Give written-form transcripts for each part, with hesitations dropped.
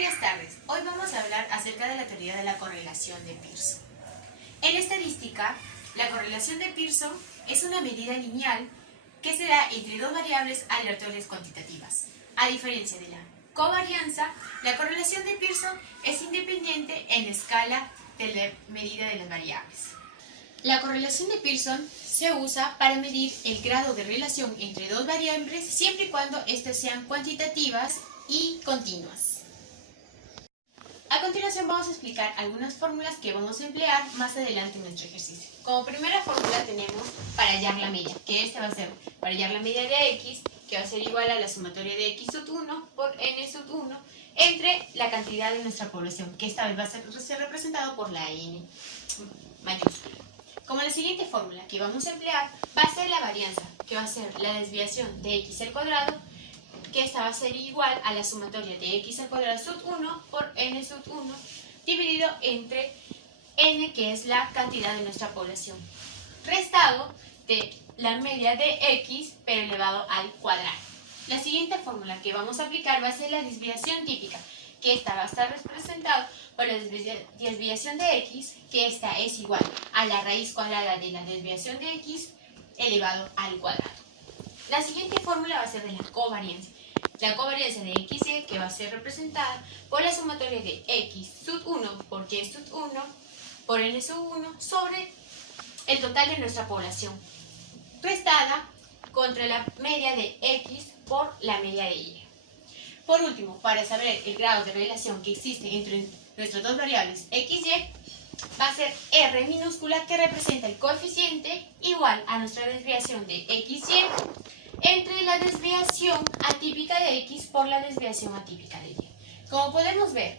Buenas tardes, hoy vamos a hablar acerca de la teoría de la correlación de Pearson. En estadística, la correlación de Pearson es una medida lineal que se da entre dos variables aleatorias cuantitativas. A diferencia de la covarianza, la correlación de Pearson es independiente en la escala de la medida de las variables. La correlación de Pearson se usa para medir el grado de relación entre dos variables siempre y cuando éstas sean cuantitativas y continuas. A continuación vamos a explicar algunas fórmulas que vamos a emplear más adelante en nuestro ejercicio. Como primera fórmula tenemos para hallar la media, que esta va a ser para hallar la media de x, que va a ser igual a la sumatoria de x sub 1 por n sub 1 entre la cantidad de nuestra población, que esta vez va a ser representado por la n mayúscula. Como la siguiente fórmula que vamos a emplear va a ser la varianza, que va a ser la desviación de x al cuadrado, que esta va a ser igual a la sumatoria de x al cuadrado sub 1 por n sub 1 dividido entre n, que es la cantidad de nuestra población, restado de la media de x pero elevado al cuadrado. La siguiente fórmula que vamos a aplicar va a ser la desviación típica, que esta va a estar representada por la desviación de x, que esta es igual a la raíz cuadrada de la desviación de x elevado al cuadrado. La siguiente fórmula va a ser de la covarianza. La covarianza de xy, que va a ser representada por la sumatoria de x sub 1 por y sub 1 por n sub 1 sobre el total de nuestra población, restada contra la media de x por la media de y. Por último, para saber el grado de relación que existe entre nuestras dos variables x y, va a ser r minúscula, que representa el coeficiente igual a nuestra desviación de x y entre la desviación atípica de x por la desviación atípica de y. Como podemos ver,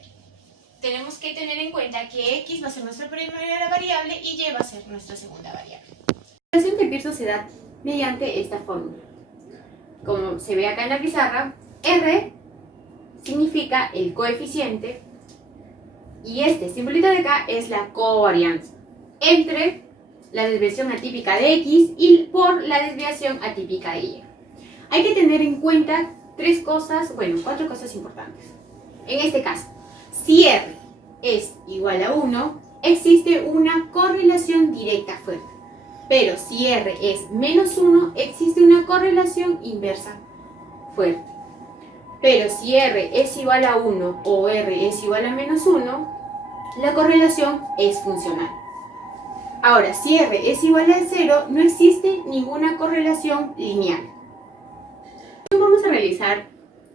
tenemos que tener en cuenta que x va a ser nuestra primera variable y y va a ser nuestra segunda variable. La relación de Pearson se da mediante esta fórmula. Como se ve acá en la pizarra, r significa el coeficiente y este simbolito de acá es la covarianza entre la desviación atípica de x y por la desviación atípica de y. Hay que tener en cuenta cuatro cosas importantes. En este caso, si r es igual a 1, existe una correlación directa fuerte. Pero si r es menos 1, existe una correlación inversa fuerte. Pero si r es igual a 1 o r es igual a menos 1, la correlación es funcional. Ahora, si r es igual a 0, no existe ninguna correlación lineal. Vamos a realizar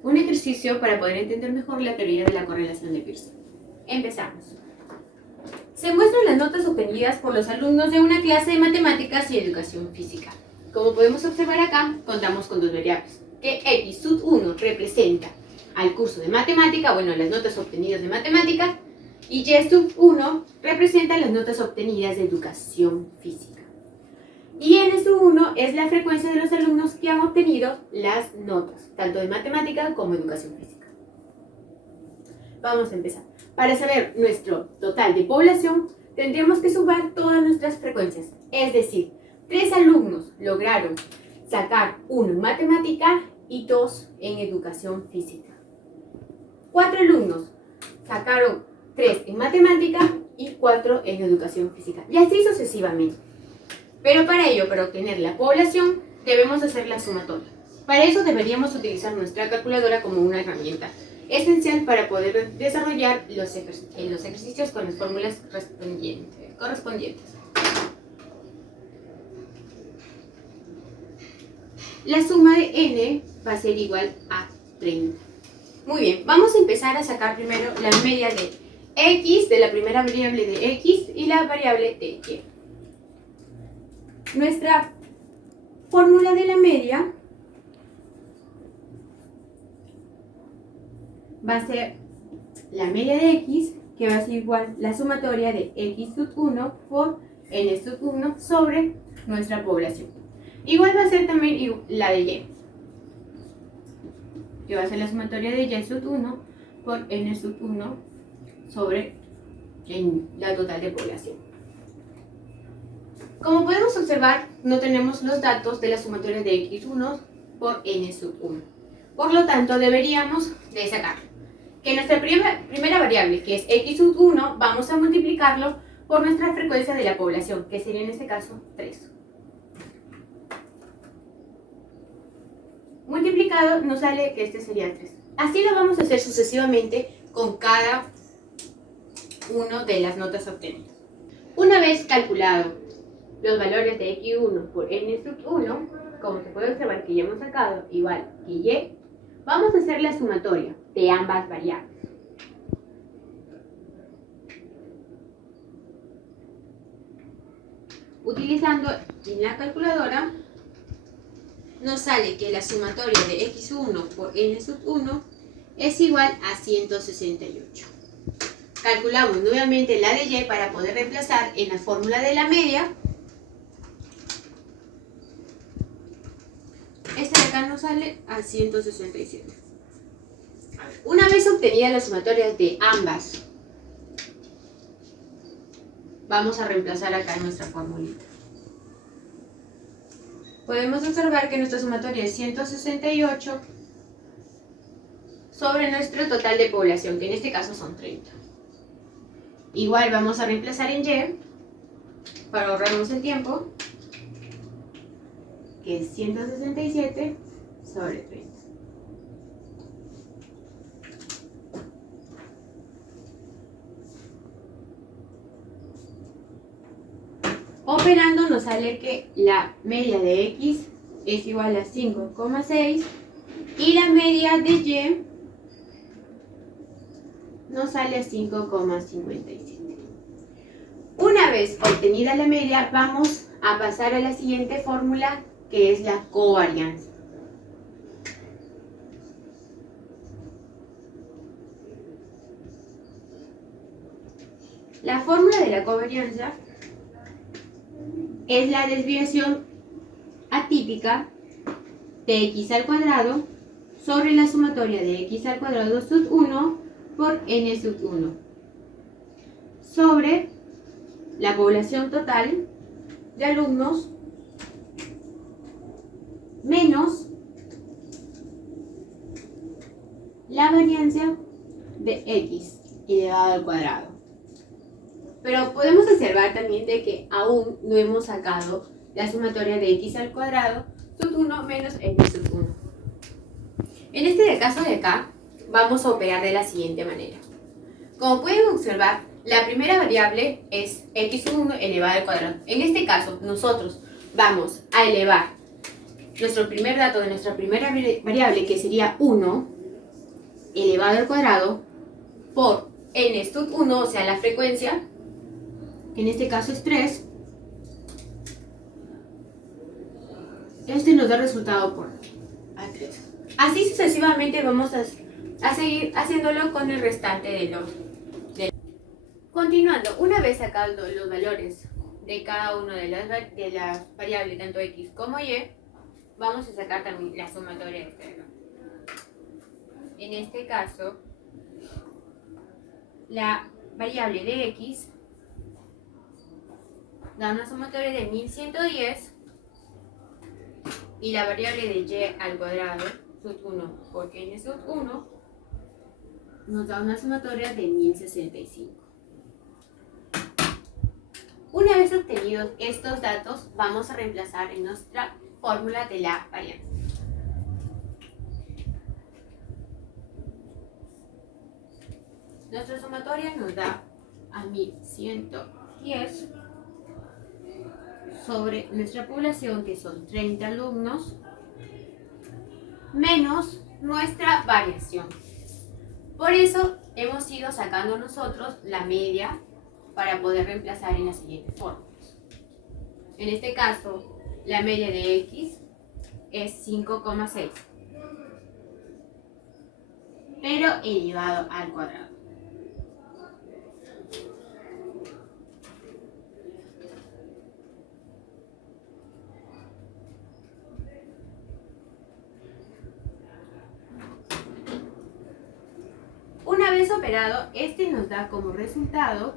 un ejercicio para poder entender mejor la teoría de la correlación de Pearson. Empezamos. Se muestran las notas obtenidas por los alumnos de una clase de matemáticas y educación física. Como podemos observar acá, contamos con dos variables, que x sub 1 representa al curso de matemática, las notas obtenidas de matemáticas, y y sub 1 representa las notas obtenidas de educación física. Y n sub 1 es la frecuencia de los alumnos que han obtenido las notas, tanto de matemática como educación física. Vamos a empezar. Para saber nuestro total de población, tendríamos que sumar todas nuestras frecuencias. Es decir, 3 alumnos lograron sacar 1 en matemática y 2 en educación física. 4 alumnos sacaron 3 en matemática y 4 en educación física. Y así sucesivamente. Pero para ello, para obtener la población, debemos hacer la sumatoria. Para eso deberíamos utilizar nuestra calculadora como una herramienta esencial para poder desarrollar los ejercicios con las fórmulas correspondientes. La suma de n va a ser igual a 30. Muy bien, vamos a empezar a sacar primero la media de x, de la primera variable de x y la variable de y. Nuestra fórmula de la media va a ser la media de x, que va a ser igual la sumatoria de x sub 1 por n sub 1 sobre nuestra población. Igual va a ser también la de y, que va a ser la sumatoria de y sub 1 por n sub 1 sobre la total de población. Como podemos observar, no tenemos los datos de la sumatoria de x1 por n sub 1. Por lo tanto, deberíamos de sacar que nuestra primera variable, que es x sub 1, vamos a multiplicarlo por nuestra frecuencia de la población, que sería en este caso 3. Multiplicado nos sale que este sería 3. Así lo vamos a hacer sucesivamente con cada una de las notas obtenidas. Una vez calculado los valores de x1 por n sub 1, como se puede observar que ya hemos sacado igual que y, vamos a hacer la sumatoria de ambas variables. Utilizando en la calculadora, nos sale que la sumatoria de x1 por n sub 1 es igual a 168. Calculamos nuevamente la de y para poder reemplazar en la fórmula de la media. Esta de acá nos sale a 167. Una vez obtenidas las sumatorias de ambas, vamos a reemplazar acá en nuestra formulita. Podemos observar que nuestra sumatoria es 168 sobre nuestro total de población, que en este caso son 30. Igual vamos a reemplazar en y para ahorrarnos el tiempo, que es 167 sobre 30. Operando nos sale que la media de x es igual a 5,6 y la media de y nos sale a 5,57. Una vez obtenida la media, vamos a pasar a la siguiente fórmula, que es la covarianza. La fórmula de la covarianza es la desviación atípica de x al cuadrado sobre la sumatoria de x al cuadrado sub 1 por n sub 1 sobre la población total de alumnos menos la varianza de x elevado al cuadrado. Pero podemos observar también de que aún no hemos sacado la sumatoria de x al cuadrado sub 1 menos n sub 1. En este caso de acá, vamos a operar de la siguiente manera. Como pueden observar, la primera variable es x sub 1 elevado al cuadrado. En este caso, nosotros vamos a elevar nuestro primer dato de nuestra primera variable, que sería 1 elevado al cuadrado, por n sub 1, o sea, la frecuencia, que en este caso es 3. Este nos da resultado por A3. Así sucesivamente vamos a seguir haciéndolo con el restante de los... Continuando, una vez sacados los valores de cada una de las variables, tanto x como y, vamos a sacar también la sumatoria externa. En este caso, la variable de x da una sumatoria de 1110 y la variable de y al cuadrado sub 1 por n sub 1 nos da una sumatoria de 1065. Una vez obtenidos estos datos, vamos a reemplazar en nuestra fórmula de la varianza. Nuestra sumatoria nos da a 1110 sobre nuestra población, que son 30 alumnos, menos nuestra variación. Por eso hemos ido sacando nosotros la media para poder reemplazar en las siguientes fórmulas. En este caso, la media de x es 5,6, pero elevado al cuadrado. Una vez operado, este nos da como resultado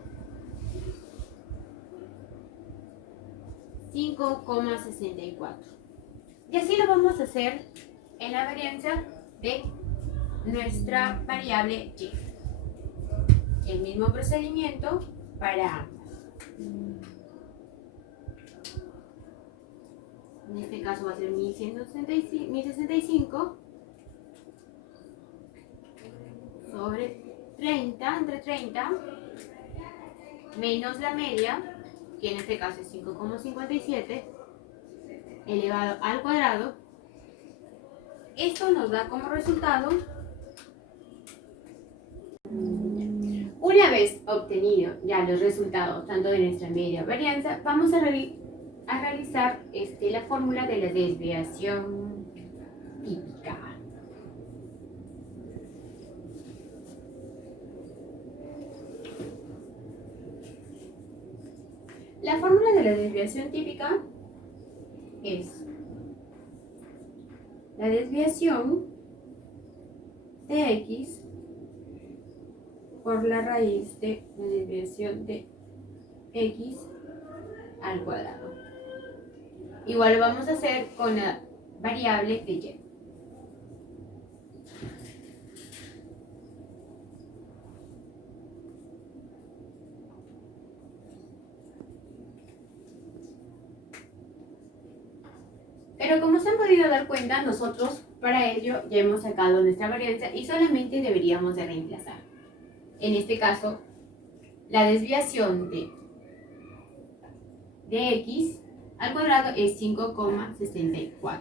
5,64. Y así lo vamos a hacer en la varianza de nuestra variable y. El mismo procedimiento para ambas. En este caso va a ser 1165 sobre 30, entre 30, menos la media, que en este caso es 5,57, elevado al cuadrado. Esto nos da como resultado, una vez obtenido ya los resultados tanto de nuestra media o varianza, vamos a realizar la fórmula de la desviación típica. La fórmula de la desviación típica es la desviación de x por la raíz de la desviación de x al cuadrado. Igual lo vamos a hacer con la variable de y. Pero como se han podido dar cuenta, nosotros para ello ya hemos sacado nuestra varianza y solamente deberíamos de reemplazar. En este caso, la desviación de x al cuadrado es 5,64.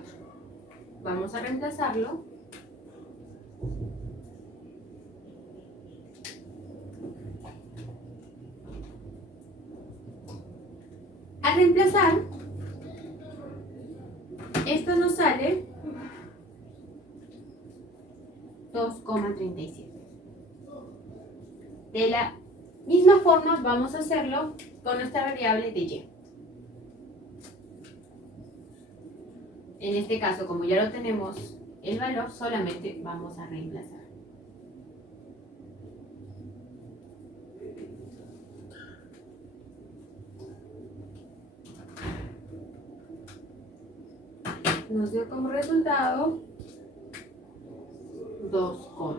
Vamos a reemplazarlo. Al reemplazar, esto nos sale 2,37. De la misma forma vamos a hacerlo con nuestra variable de y. En este caso, como ya lo tenemos el valor, solamente vamos a reemplazar. Nos dio como resultado 2,12.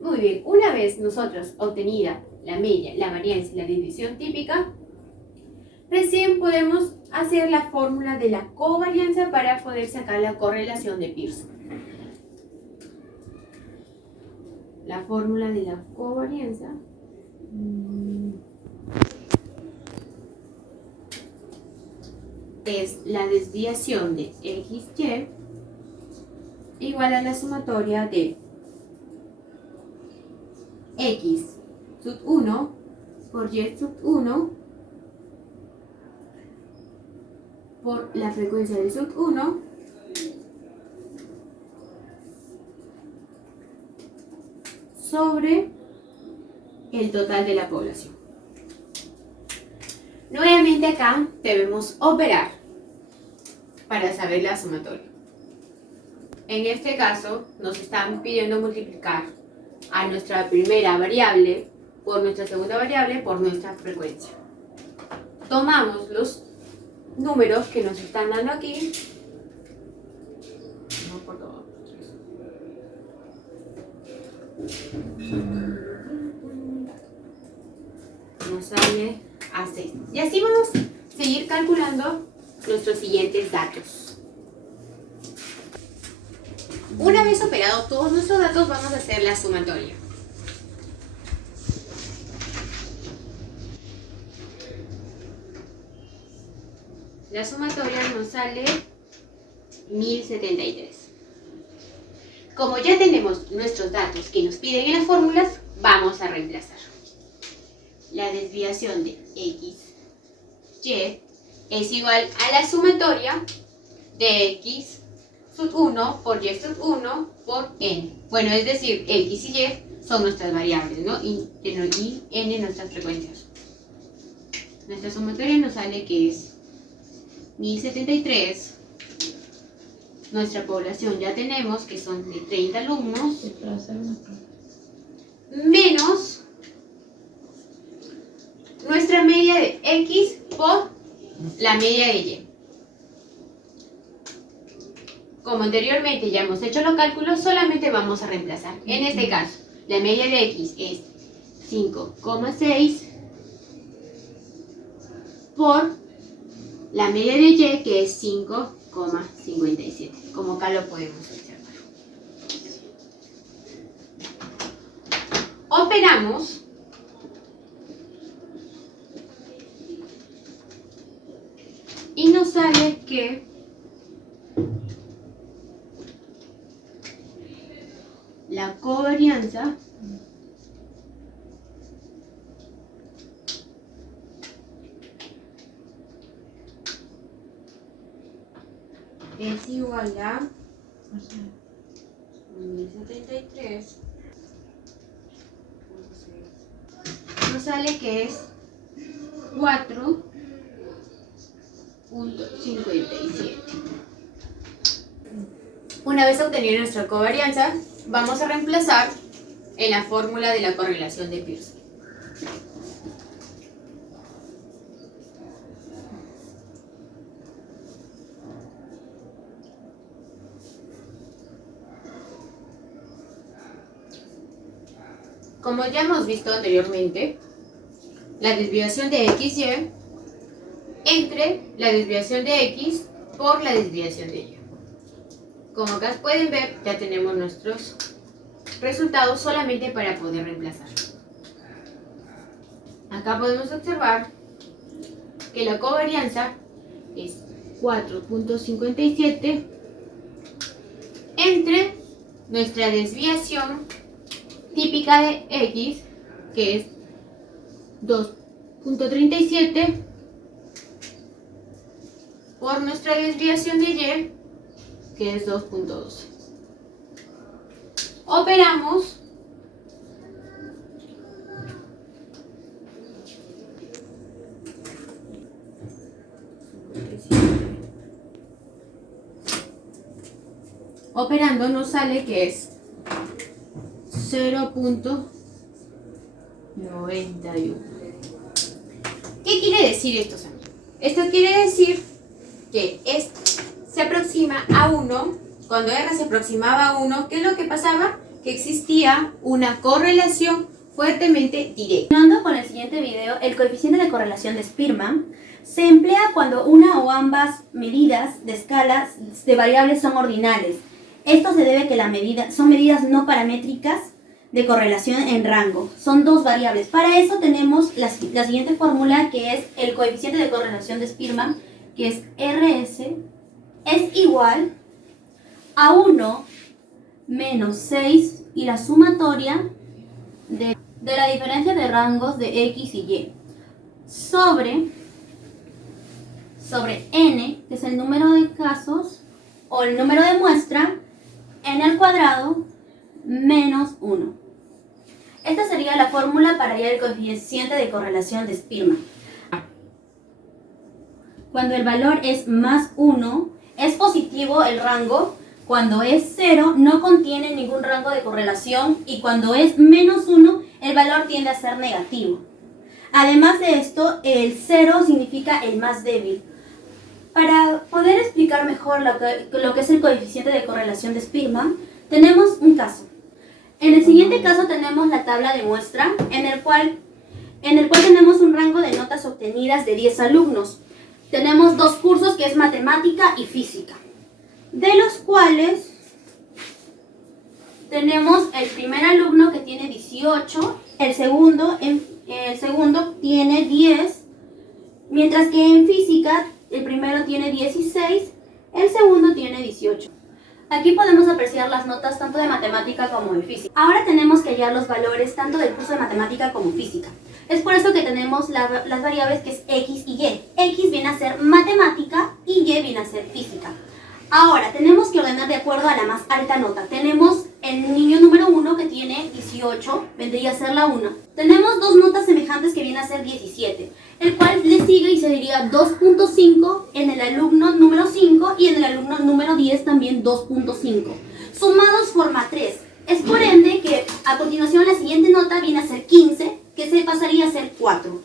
Muy bien, una vez nosotros obtenida la media, la varianza y la división típica, recién podemos hacer la fórmula de la covarianza para poder sacar la correlación de Pearson. La fórmula de la covarianza es la desviación de XY igual a la sumatoria de X sub 1 por Y sub 1 por la frecuencia de sub 1 sobre el total de la población. Nuevamente acá debemos operar para saber la sumatoria. En este caso nos están pidiendo multiplicar a nuestra primera variable por nuestra segunda variable por nuestra frecuencia. Tomamos los números que nos están dando aquí. No por todo. Nos sale a 6. Y así vamos a seguir calculando nuestros siguientes datos. Una vez operados todos nuestros datos, vamos a hacer la sumatoria. La sumatoria nos sale 1073. Como ya tenemos nuestros datos que nos piden en las fórmulas, vamos a reemplazar. La desviación de x, y es igual a la sumatoria de x sub 1 por y sub 1 por n. Bueno, es decir, x y y son nuestras variables, ¿no? Y n nuestras frecuencias. Nuestra sumatoria nos sale que es 1073. Nuestra población ya tenemos que son de 30 alumnos. Menos nuestra media de x por la media de y. como anteriormente ya hemos hecho los cálculos, solamente vamos a reemplazar. En este caso, la media de x es 5,6 por la media de y, que es 5,57, como acá lo podemos observar. Operamos y nos sale que la covarianza es igual a 1073. Nos sale que es 4,57. Una vez obtenida nuestra covarianza, vamos a reemplazar en la fórmula de la correlación de Pearson. Como ya hemos visto anteriormente, la desviación de XY entre la desviación de X por la desviación de Y. Como acá pueden ver, ya tenemos nuestros resultados solamente para poder reemplazar. Acá podemos observar que la covarianza es 4,57 entre nuestra desviación típica de X, que es 2,37, por nuestra desviación de Y, que es 2,12. Operamos operando nos sale que es 0,91. ¿Qué quiere decir esto, amigos? Esto quiere decir que se aproxima a 1. Cuando R se aproximaba a 1, ¿qué es lo que pasaba? Que existía una correlación fuertemente directa. Continuando con el siguiente video, el coeficiente de correlación de Spearman se emplea cuando una o ambas medidas de escalas de variables son ordinales. Esto se debe a que son medidas no paramétricas de correlación en rango. Son dos variables. Para eso tenemos la siguiente fórmula, que es el coeficiente de correlación de Spearman, que es RS es igual a 1 menos 6 y la sumatoria de la diferencia de rangos de X y Y sobre N, que es el número de casos o el número de muestra, en el cuadrado menos 1. Esta sería la fórmula para hallar el coeficiente de correlación de Spearman. Cuando el valor es más 1, es positivo el rango. Cuando es 0, no contiene ningún rango de correlación. Y cuando es menos 1, el valor tiende a ser negativo. Además de esto, el 0 significa el más débil. Para poder explicar mejor lo que es el coeficiente de correlación de Spearman, tenemos un caso. En el siguiente caso tenemos la tabla de muestra, en el cual tenemos un rango de notas obtenidas de 10 alumnos. Tenemos dos cursos, que es matemática y física, de los cuales tenemos el primer alumno, que tiene 18, el segundo tiene 10, mientras que en física el primero tiene 16, el segundo tiene 18. Aquí podemos apreciar las notas tanto de matemática como de física. Ahora tenemos que hallar los valores tanto del curso de matemática como física. Es por eso que tenemos las variables, que es X y Y. X viene a ser matemática y Y viene a ser física. Ahora tenemos que ordenar de acuerdo a la más alta nota. Tenemos el niño número 1, que tiene 18, vendría a ser la 1. Tenemos dos notas semejantes, que viene a ser 17, el cual le sigue y se diría 2.5 en el alumno número 5 y en el alumno número 10 también 2.5. Sumados forma 3. Es por ende que a continuación la siguiente nota viene a ser 15, que se pasaría a ser 4.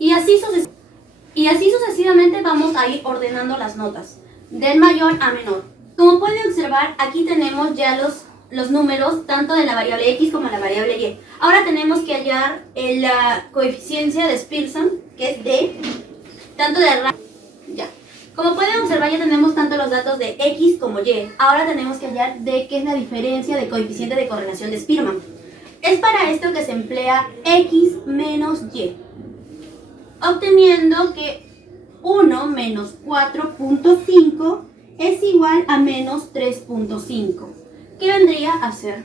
Y así sucesivamente vamos a ir ordenando las notas. del mayor a menor. Como pueden observar, aquí tenemos ya los números tanto de la variable x como de la variable y. Ahora tenemos que hallar la coeficiencia de Pearson, que es d, tanto de rango. Ya. Como pueden observar, ya tenemos tanto los datos de x como y. Ahora tenemos que hallar d, que es la diferencia de coeficiente de correlación de Spearman. Es para esto que se emplea x menos y, obteniendo que 1 menos 4.5 es igual a menos 3.5, que vendría a ser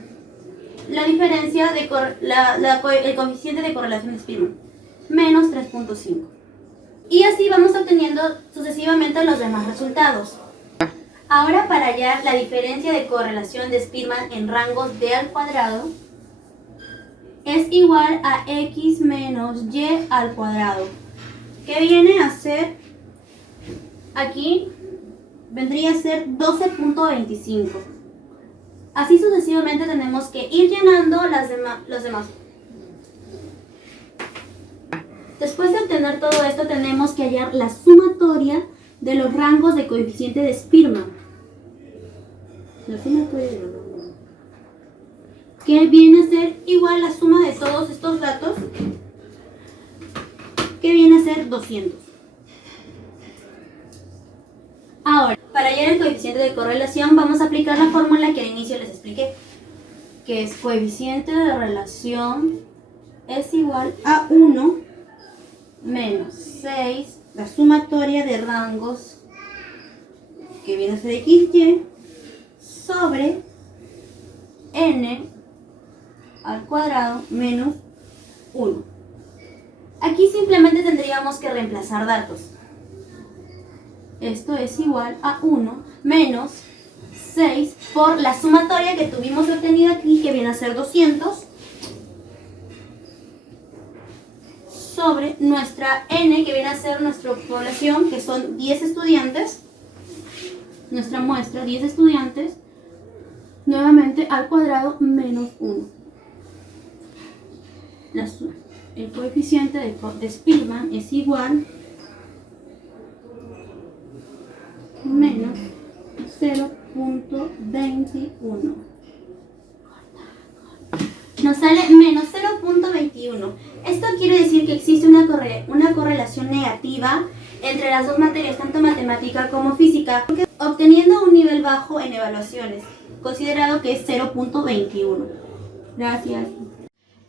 la diferencia de el coeficiente de correlación de Spearman, menos 3.5. Y así vamos obteniendo sucesivamente los demás resultados. Ahora, para hallar la diferencia de correlación de Spearman en rangos d al cuadrado, es igual a x menos y al cuadrado, que viene a ser, aquí vendría a ser 12.25. Así sucesivamente tenemos que ir llenando los demás. Después de obtener todo esto, tenemos que hallar la sumatoria de los rangos de coeficiente de Spearman. La sumatoria de los rangos, que viene a ser igual a la suma de todos estos datos, que viene a ser 200. Ahora, para hallar el coeficiente de correlación, vamos a aplicar la fórmula que al inicio les expliqué, que es coeficiente de relación es igual a 1 menos 6, la sumatoria de rangos, que viene a ser xy, sobre n al cuadrado menos 1. Aquí simplemente tendríamos que reemplazar datos. Esto es igual a 1 menos 6 por la sumatoria que tuvimos obtenida aquí, que viene a ser 200, sobre nuestra n, que viene a ser nuestra población, que son 10 estudiantes, nuestra muestra, 10 estudiantes, nuevamente al cuadrado menos 1. El coeficiente de Spearman es igual menos 0.21. Nos sale menos 0.21. Esto quiere decir que existe una correlación negativa entre las dos materias, tanto matemática como física, obteniendo un nivel bajo en evaluaciones, considerado que es 0.21. Gracias.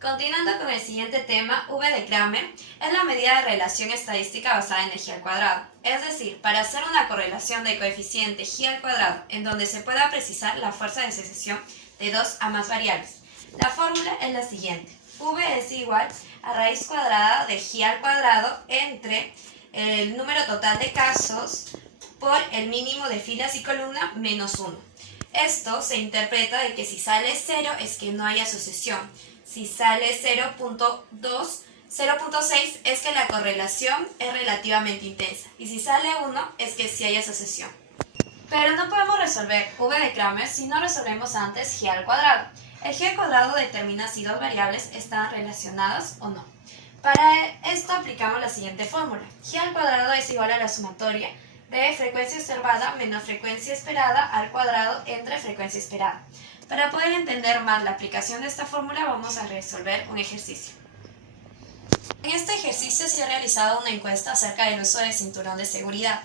Continuando con el siguiente tema, V de Kramer es la medida de relación estadística basada en g al cuadrado. Es decir, para hacer una correlación del coeficiente g al cuadrado en donde se pueda precisar la fuerza de secesión de dos a más variables. La fórmula es la siguiente. V es igual a raíz cuadrada de g al cuadrado entre el número total de casos por el mínimo de filas y columna menos 1. Esto se interpreta de que si sale 0 es que no hay asociación. Si sale 0.6 es que la correlación es relativamente intensa. Y si sale 1 es que sí hay asociación. Pero no podemos resolver V de Kramer si no resolvemos antes g al cuadrado. El g al cuadrado determina si dos variables están relacionadas o no. Para esto aplicamos la siguiente fórmula. G al cuadrado es igual a la sumatoria de frecuencia observada menos frecuencia esperada al cuadrado entre frecuencia esperada. Para poder entender más la aplicación de esta fórmula vamos a resolver un ejercicio. En este ejercicio se ha realizado una encuesta acerca del uso del cinturón de seguridad,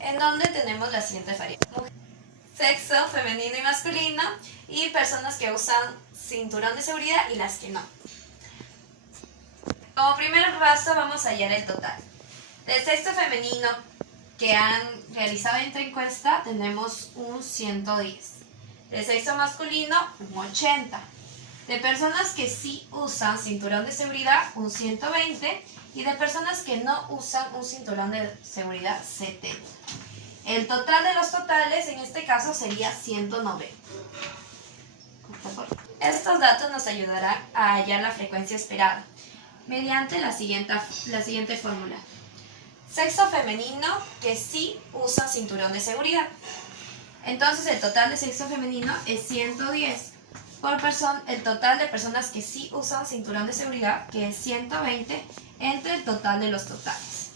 en donde tenemos las siguientes variables: sexo femenino y masculino, y personas que usan cinturón de seguridad y las que no. Como primer paso vamos a hallar el total. Del sexo femenino que han realizado esta encuesta tenemos un 110. De sexo masculino, un 80. De personas que sí usan cinturón de seguridad, un 120. Y de personas que no usan un cinturón de seguridad, 70. El total de los totales en este caso sería 190. Estos datos nos ayudarán a hallar la frecuencia esperada mediante la siguiente fórmula. Sexo femenino que sí usa cinturón de seguridad. Entonces el total de sexo femenino es 110 por el total de personas que sí usan cinturón de seguridad, que es 120, entre el total de los totales,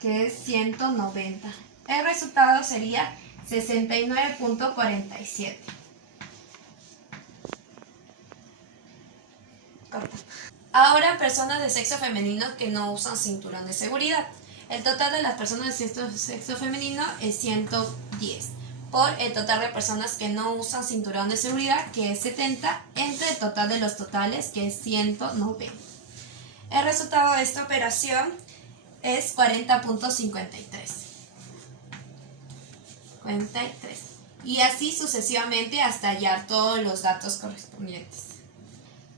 que es 190. El resultado sería 69.47. Corta. Ahora, personas de sexo femenino que no usan cinturón de seguridad. El total de las personas de sexo femenino es 110 por el total de personas que no usan cinturón de seguridad, que es 70, entre el total de los totales, que es 190. El resultado de esta operación es 40.53. Y así sucesivamente hasta hallar todos los datos correspondientes.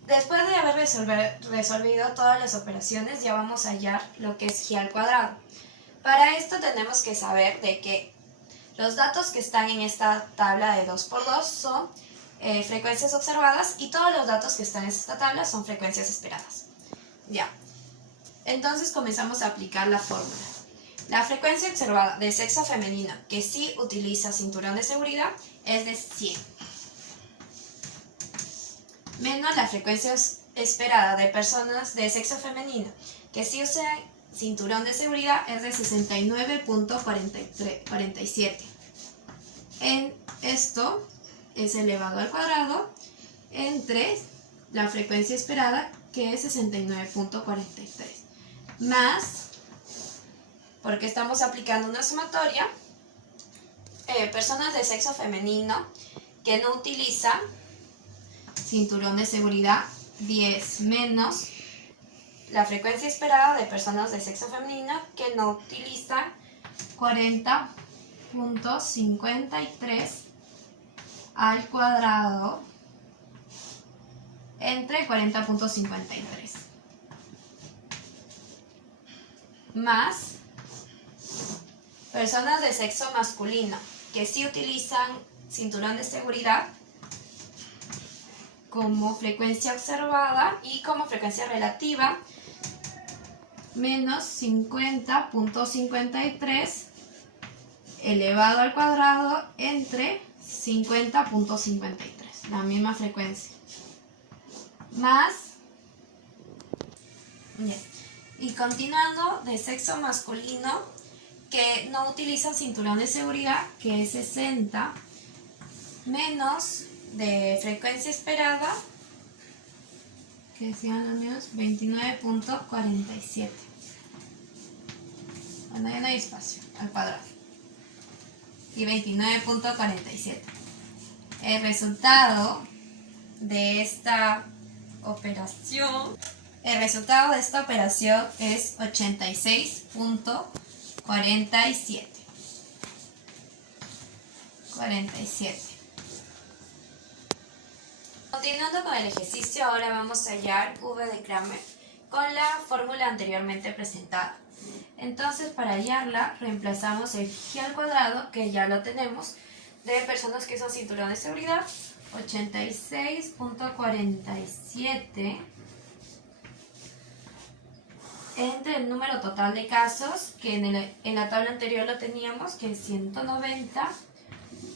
Después de haber resolvido todas las operaciones, ya vamos a hallar lo que es g al cuadrado. Para esto tenemos que saber de que los datos que están en esta tabla de 2×2 son frecuencias observadas y todos los datos que están en esta tabla son frecuencias esperadas. Ya. Entonces comenzamos a aplicar la fórmula. La frecuencia observada de sexo femenino que sí utiliza cinturón de seguridad es de 100. Menos la frecuencia esperada de personas de sexo femenino que sí usan cinturón de seguridad es de 69.47. En esto es elevado al cuadrado entre la frecuencia esperada, que es 69.43, más, porque estamos aplicando una sumatoria, personas de sexo femenino que no utilizan cinturón de seguridad, 10 menos la frecuencia esperada de personas de sexo femenino que no utilizan 40.53 al cuadrado entre 40.53 más personas de sexo masculino que sí utilizan cinturón de seguridad como frecuencia observada y como frecuencia relativa, menos 50.53 elevado al cuadrado entre 50.53, la misma frecuencia, más, y continuando, de sexo masculino que no utilizan cinturón de seguridad, que es 60, menos de frecuencia esperada, que sean los míos, 29.47. Bueno, ya no hay espacio, al cuadrado. Y 29.47. El resultado de esta operación, es 86.47. 47. Continuando con el ejercicio, ahora vamos a hallar V de Kramer con la fórmula anteriormente presentada. Entonces, para hallarla, reemplazamos el g al cuadrado, que ya lo tenemos, de personas que usan cinturón de seguridad, 86.47, entre el número total de casos, que en la tabla anterior lo teníamos, que es 190,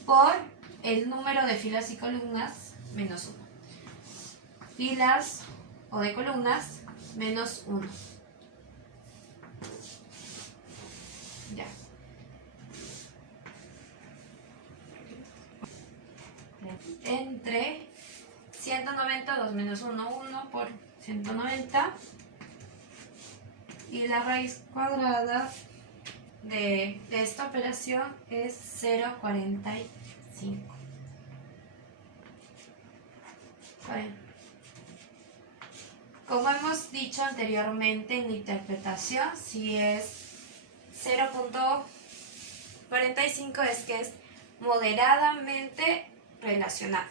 por el número de filas y columnas, menos 1. Filas o de columnas, menos 1. Ya. Entre 190, 2 menos 1, 1 por 190. Y la raíz cuadrada de esta operación es 0,45. Bueno. Como hemos dicho anteriormente en la interpretación, si es 0.45 es que es moderadamente relacionada.